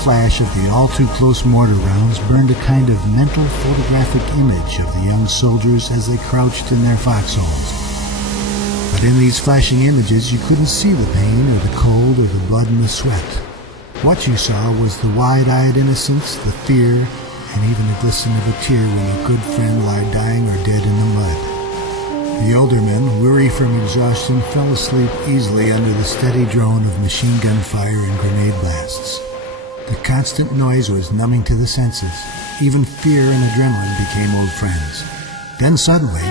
flash of the all-too-close mortar rounds burned a kind of mental photographic image of the young soldiers as they crouched in their foxholes. But in these flashing images, you couldn't see the pain or the cold or the blood and the sweat. What you saw was the wide-eyed innocence, the fear, and even the glisten of a tear when a good friend lay dying or dead in the mud. The older men, weary from exhaustion, fell asleep easily under the steady drone of machine gun fire and grenade blasts. The constant noise was numbing to the senses. Even fear and adrenaline became old friends. Then suddenly,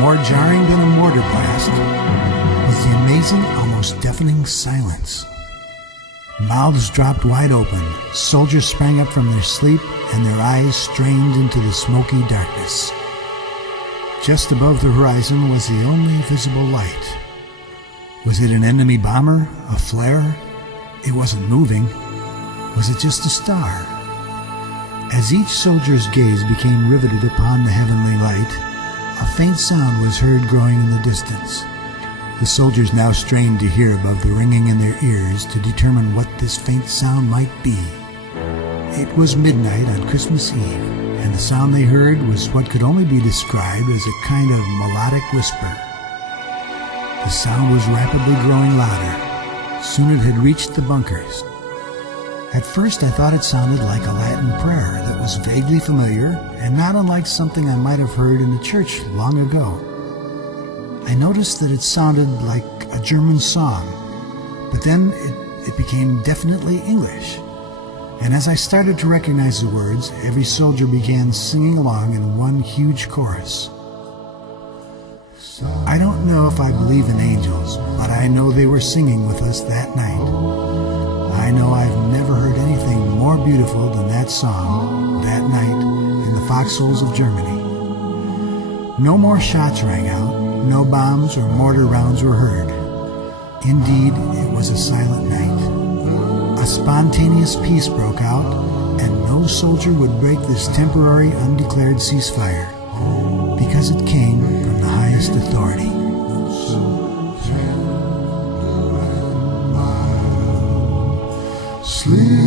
more jarring than a mortar blast, was the amazing, almost deafening silence. Mouths dropped wide open, soldiers sprang up from their sleep, and their eyes strained into the smoky darkness. Just above the horizon was the only visible light. Was it an enemy bomber? A flare? It wasn't moving. Was it just a star? As each soldier's gaze became riveted upon the heavenly light, a faint sound was heard growing in the distance. The soldiers now strained to hear above the ringing in their ears to determine what this faint sound might be. It was midnight on Christmas Eve, and the sound they heard was what could only be described as a kind of melodic whisper. The sound was rapidly growing louder. Soon it had reached the bunkers. At first I thought it sounded like a Latin prayer that was vaguely familiar and not unlike something I might have heard in a church long ago. I noticed that it sounded like a German song, but then it became definitely English. And as I started to recognize the words, every soldier began singing along in one huge chorus. I don't know if I believe in angels, but I know they were singing with us that night. I know I've never heard anything more beautiful than that song that night in the foxholes of Germany. No more shots rang out, no bombs or mortar rounds were heard. Indeed, it was a silent night. A spontaneous peace broke out, and no soldier would break this temporary, undeclared ceasefire, because it came from the highest authority. Sleep.